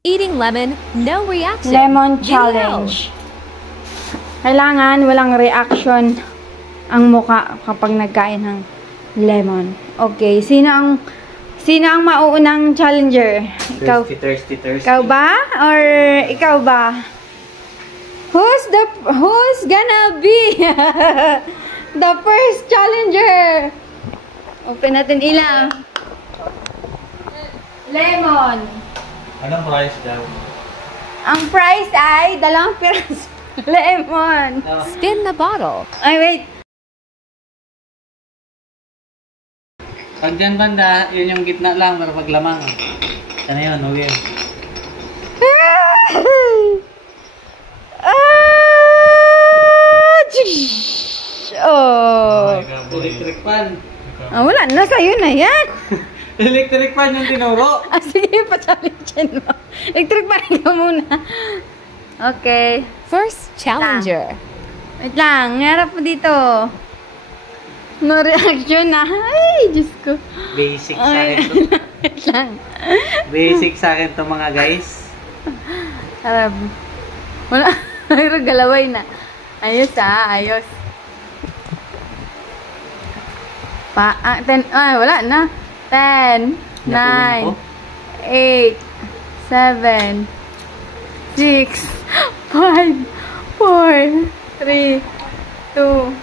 Eating lemon, no reaction. Lemon Video. challenge. Kailangan walang reaction ang muka kapag nagkain ng lemon. Okay, sino ang mauunang challenger? Ikaw. Thirsty. Ikaw ba? Or ikaw ba? Who's gonna be the first challenger? Open natin ilang. Lemon. Anong price daw? Ang price ay 2 piraso lemon. Spin the bottle. Ay, wait. Pag dyan banda, yun yung gitna lang para paglamang. Sana yun, okay. Oh. Electric fan. Wala na, sa'yo na yan. Electric fan yung tinuro. Sige, pa-challenge mo. Electric fan ka muna. Okay. First challenger. Wait lang, ngarap mo dito. No reaction na. Ay, Diyos ko. Basic sa akin to. Wait lang. Basic sa akin to mga guys. Harap. Wala. Pero galaway na. Ayos ayos. Wala na. 10, 9, 8, 7, 6, 5, 4, 3, 2,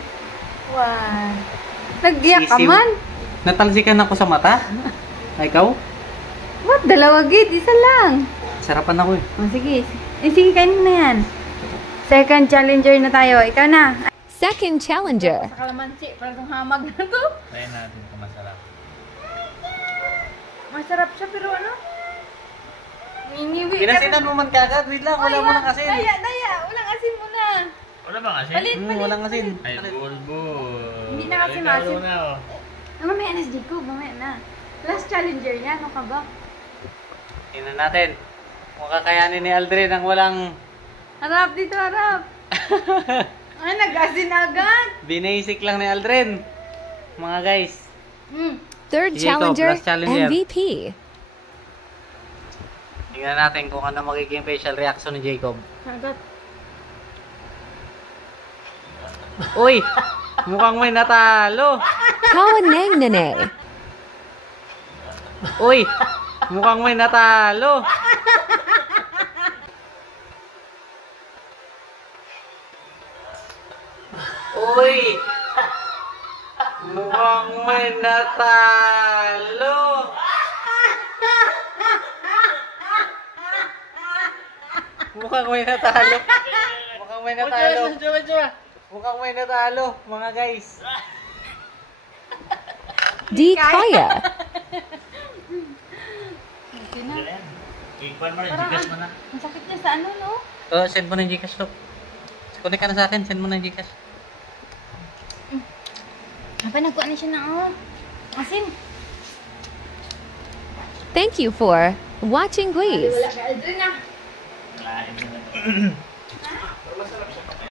1. Nag-iyak ka man. Natalsikan ako sa mata. Ay, ikaw? What? 2 gid? Isa lang. Sarapan ako eh. Oh, sige. Sige, kainin na yan. Second challenger na tayo. Ikaw na. Second challenger. Sa kalamansi. Parang hamag na to. Try natin kung masarap. Masarap siya pero ano? Miniwi. Pinasinan mo man kagad. Wait lang, wala mo ng asin. Daya. Walang asin muna. Wala bang asin? Palit. Walang asin. Ay, bulbo. Hindi na kasi maasin. Mamaya na si Jacob. Mamaya na. Last challenger niya. Ano ka ba? Tingnan natin. Kung kakayanin ni Aldrin ang walang... Harap dito, harap. Ay, nag-asin agad. Binasic lang ni Aldrin. Mga guys. Third Sige, ito, challenger, last challenger. MVP. Tingnan natin kung ano magiging facial reaction ni Jacob. Agad. Uy! Mukhang may natalo. Kawaneng nene. Uy! Mukhang may natalo. Uy! Mukhang may natalo. Mukhang may natalo. Mukhang may natalo. Mukhang may natalo, mga guys. Di kaya. Ang sakit niya sa ano, no? Send mo na yung Gcash, Lok. Connect ka na sa akin, send mo na yung Gcash. Nagkuha na siya ng asin. Thank you for watching, please. Wala ka, Aldrin,